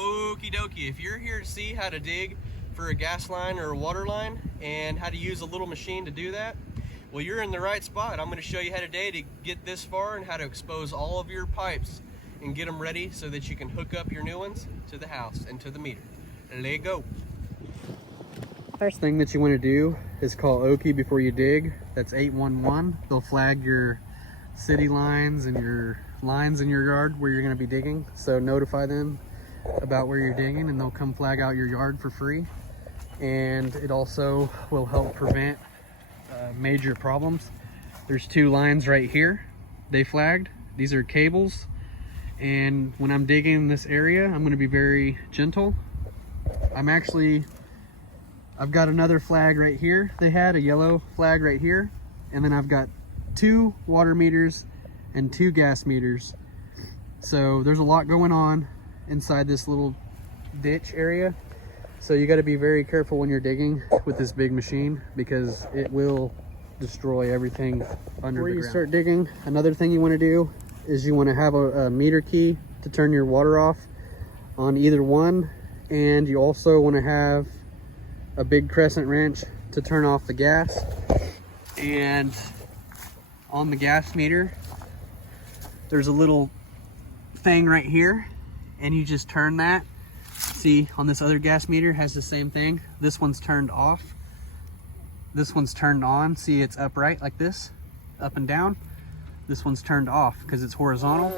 Okie dokie. If you're here to see how to dig for a gas line or a water line and how to use a little machine to do that, well, you're in the right spot. I'm going to show you how today to get this far and how to expose all of your pipes and get them ready so that you can hook up your new ones to the house and to the meter. Let's go. First thing that you want to do is call Okie before you dig. That's 811. They'll flag your city lines and your lines in your yard where you're going to be digging. So notify them about where you're digging and they'll come flag out your yard for free. And it also will help prevent major problems. There's two lines right here they flagged. These are cables, and when I'm digging in this area I'm going to be very gentle. I've got another flag right here. They had a yellow flag right here, and then I've got 2 water meters and 2 gas meters. So there's a lot going on inside this little ditch area. So you got to be very careful when you're digging with this big machine because it will destroy everything under the ground. Before you start digging, another thing you want to do is you want to have a meter key to turn your water off on either one, and you also want to have a big crescent wrench to turn off the gas. And on the gas meter there's a little thing right here, and you just turn that. See, on this other gas meter has the same thing. This one's turned off, this one's turned on. See, it's upright like this, up and down. This one's turned off because it's horizontal.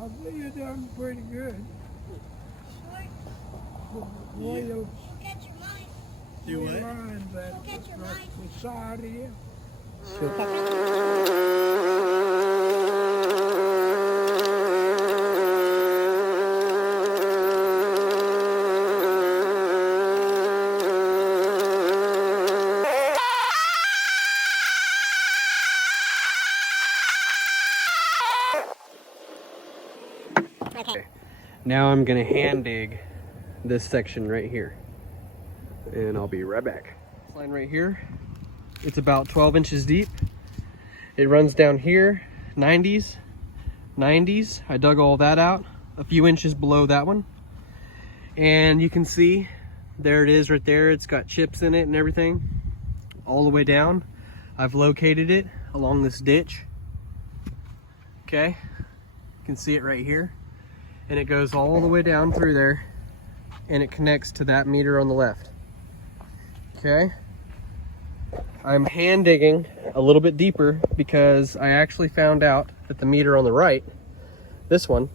I think you're done pretty good. Boy, you'll Get your mind. Do what? line that Get your that's mind. the side of you. Okay. Now I'm gonna hand dig this section right here, and I'll be right back. This line right here, it's about 12 inches deep. It runs down here, 90s. I dug all that out, a few inches below that one. And you can see, there it is right there. It's got chips in it and everything, all the way down. I've located it along this ditch. Okay, you can see it right here. And it goes all the way down through there, and it connects to that meter on the left. Okay, I'm hand digging a little bit deeper because I actually found out that the meter on the right, this one,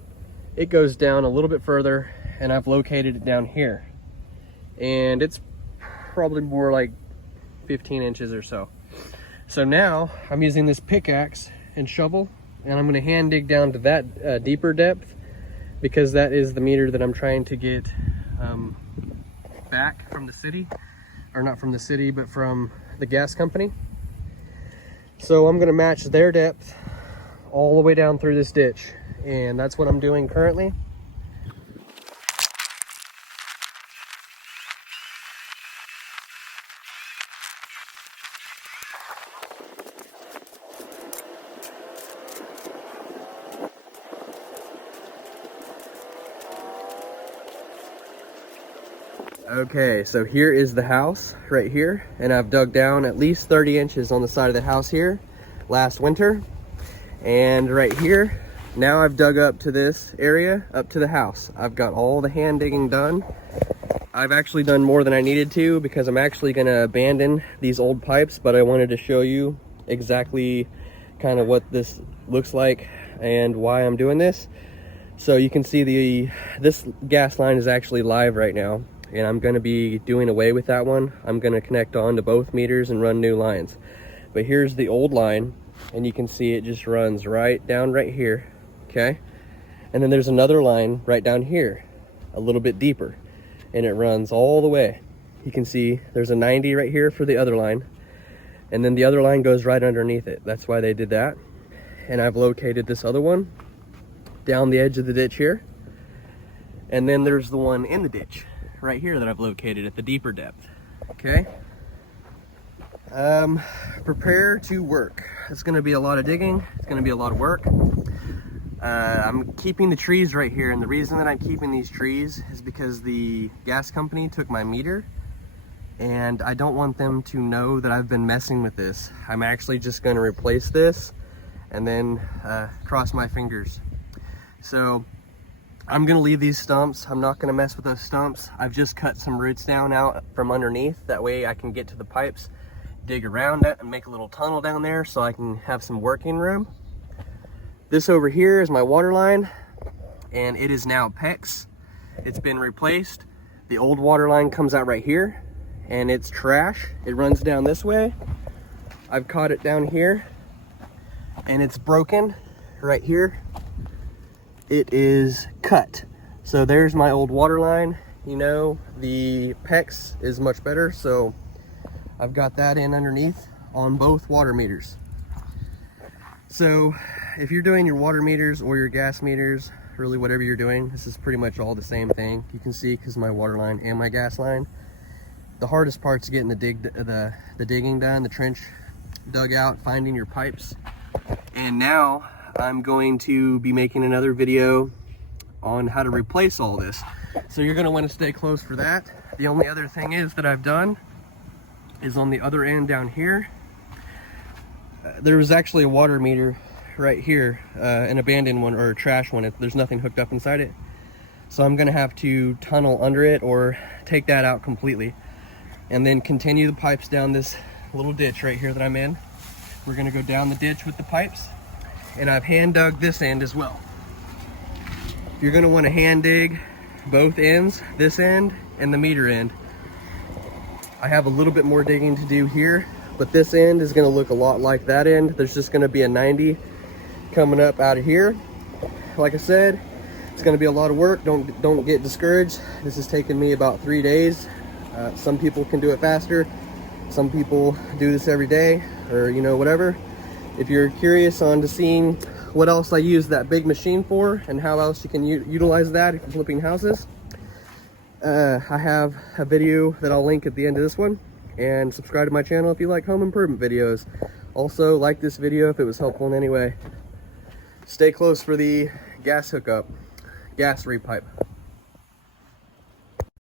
it goes down a little bit further, and I've located it down here, and it's probably more like 15 inches or so. So now I'm using this pickaxe and shovel, and I'm going to hand dig down to that deeper depth, because that is the meter that I'm trying to get back from the city, or not from the city, but from the gas company. So I'm gonna match their depth all the way down through this ditch, and that's what I'm doing currently. Okay, so here is the house right here, and I've dug down at least 30 inches on the side of the house here last winter. And right here, now I've dug up to this area, up to the house. I've got all the hand digging done. I've actually done more than I needed to because I'm actually gonna abandon these old pipes, but I wanted to show you exactly kind of what this looks like and why I'm doing this. So you can see this gas line is actually live right now, and I'm going to be doing away with that one. I'm going to connect on to both meters and run new lines. But here's the old line, and you can see it just runs right down right here, okay? And then there's another line right down here, a little bit deeper, and it runs all the way. You can see there's a 90 right here for the other line, and then the other line goes right underneath it. That's why they did that. And I've located this other one down the edge of the ditch here. And then there's the one in the ditch right here that I've located at the deeper depth. Okay. Prepare to work. It's going to be a lot of digging. It's going to be a lot of work. I'm keeping the trees right here, and the reason that I'm keeping these trees is because the gas company took my meter, and I don't want them to know that I've been messing with this. I'm actually just going to replace this and then cross my fingers. So I'm gonna leave these stumps. I'm not gonna mess with those stumps. I've just cut some roots down out from underneath. That way I can get to the pipes, dig around it, and make a little tunnel down there so I can have some working room. This over here is my water line, and it is now PEX. It's been replaced. The old water line comes out right here, and it's trash. It runs down this way. I've caught it down here, and it's broken right here. It is cut. So there's my old water line. You know, the PEX is much better, so I've got that in underneath on both water meters. So if you're doing your water meters or your gas meters, really whatever you're doing, this is pretty much all the same thing. You can see because my water line and my gas line. The hardest part's getting the digging done, the trench dug out, finding your pipes. And now I'm going to be making another video on how to replace all this. So you're going to want to stay close for that. The only other thing is that I've done is on the other end down here. There was actually a water meter right here, an abandoned one or a trash one. There's nothing hooked up inside it. So I'm going to have to tunnel under it or take that out completely. And then continue the pipes down this little ditch right here that I'm in. We're going to go down the ditch with the pipes. And I've hand dug this end as well. You're going to want to hand dig both ends, this end and the meter end. I have a little bit more digging to do here, but this end is going to look a lot like that end. There's just going to be a 90 coming up out of here. Like I said, it's going to be a lot of work. Don't get discouraged. This has taken me about 3 days. Some people can do it faster. Some people do this every day, or you know, whatever. If you're curious on to seeing what else I use that big machine for and how else you can utilize that if you're flipping houses, I have a video that I'll link at the end of this one. And subscribe to my channel if you like home improvement videos. Also, like this video if it was helpful in any way. Stay close for the gas hookup, gas repipe.